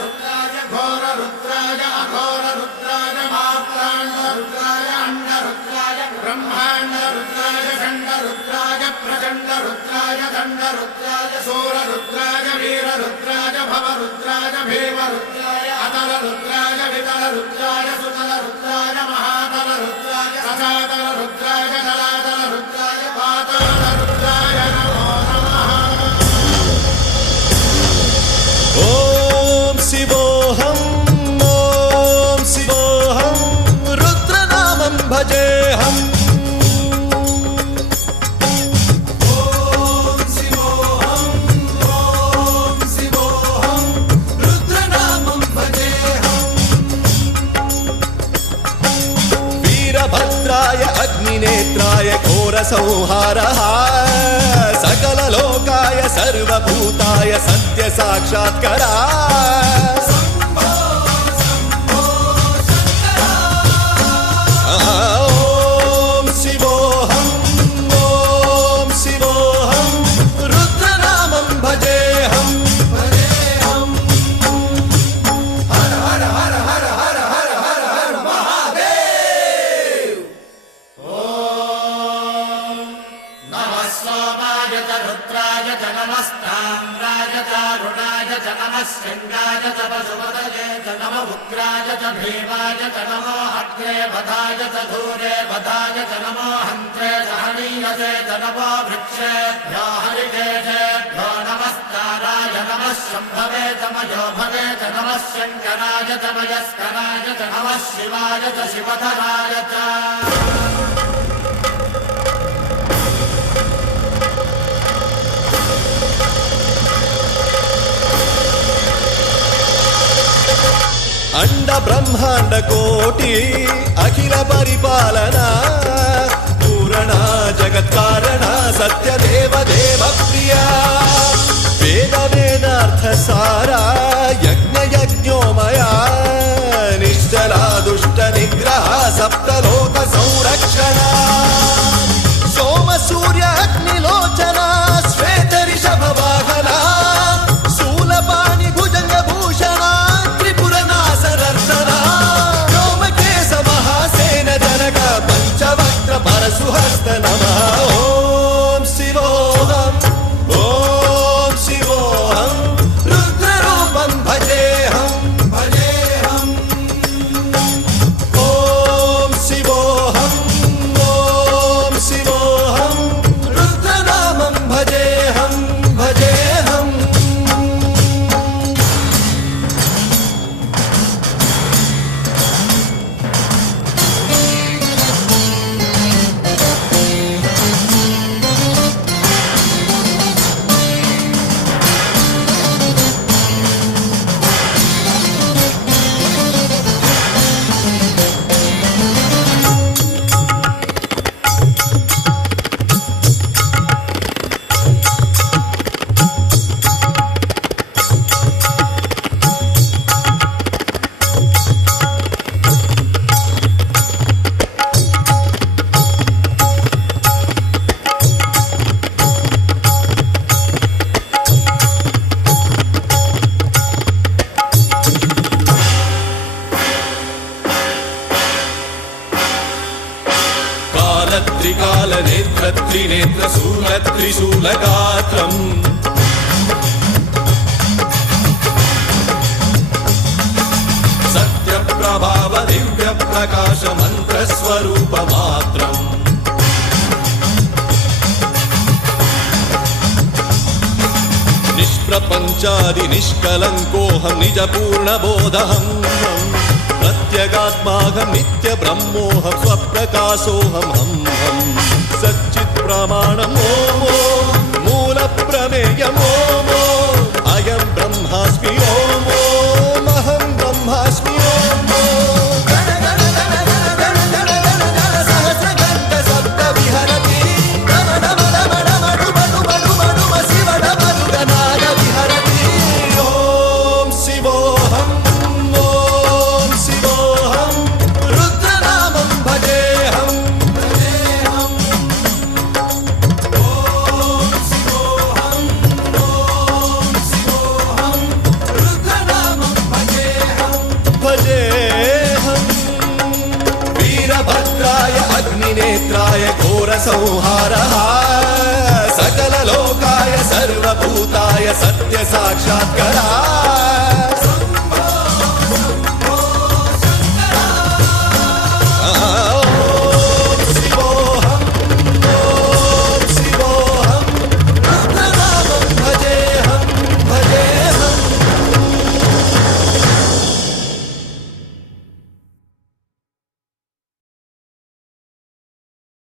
रुद्राय घोर रुद्राय अघोर रुद्राय मात्रांड रुद्राय अंड रुद्राय ब्रह्मांड रुद्राय खंड रुद्राय प्रचंड रुद्राय दंड रुद्राय सूर रुद्राय वीर रुद्राय भव रुद्राय भीम रुद्राय अतल रुद्राय वितल रुद्राय सुतल रुद्राय महातल रुद्राय सजातल रुद्राय जलातल रुद्राय पाताल रुद्राय नमो नमः। ओम शिवोऽहं रुद्रनामं भजेऽहम्। वीरभद्राय अग्निनेत्राय घोरसंहारः सकललोकाय सर्वभूताय सत्यसाक्षात्करा। ॐ शिवोऽहं रुद्रनामं भजेऽहम्। हर हर हर हर हर हर हर हर महादेव। नमः सोमाय च रुद्राय च नमस्ताम्राय च अरुणाय च नमः शृङ्गाय च पशुपतये च नमः उग्राय च भीमाय च नमो अग्रे वधाय च धूरे वधाय च नमो हन्त्रे च हनीयसे च नमो वृक्षेभ्यो हरिकेशेभ्यो नमस्काराय नमः शम्भवे च मयोभवे च नमः शङ्कराय च मयस्कराय च नमः शिवाय च शिवधराय च। अंड ब्रह्मांड कोटि अखिल परिपालना पूरणा जगत्कारणा सत्यदेव देव प्रिया वेद वेदार्थ सारा यज्ञ यज्ञोमया निश्चला दुष्ट निग्रह सप्तलोक संरक्षणा सोम सूर्य अग्निलोचना श्वेत ऋषभ वाहना शूलपाणि भुजंग भूषणा पंचवक्त्र परशुहस्त नमः। ओम शिवोऽहं रुद्ररूपं भजेऽहम्। ओम शिवोऽहं रुद्रनामं भजेऽहम्। त्रिकाल नेत्र त्रिनेत्र शूल त्रिशूलगात्रम् सत्य प्रभाव दिव्य प्रकाश मंत्र स्वरूप मात्रम् निष्प्रपंचादि निष्कलंकोऽहं निज पूर्ण बोधहम् प्रत्यगात्माहं नित्य ब्रह्मोऽहं स्वप्रकाशोऽहं हम सच्चित् प्रमाणम् ओम मूल प्रमेयम् ओम अयं ब्रह्मास्मि ओम अहं ब्रह्मास्मि ओम सहस्रगन्ध शब्द विहरति शिवडमरुगनाद विहरति। ओम शिवोऽहं रुद्रनामं भजेऽहम्। संहारः सकललोकाय सर्वभूताय सत्य साक्षात्कारः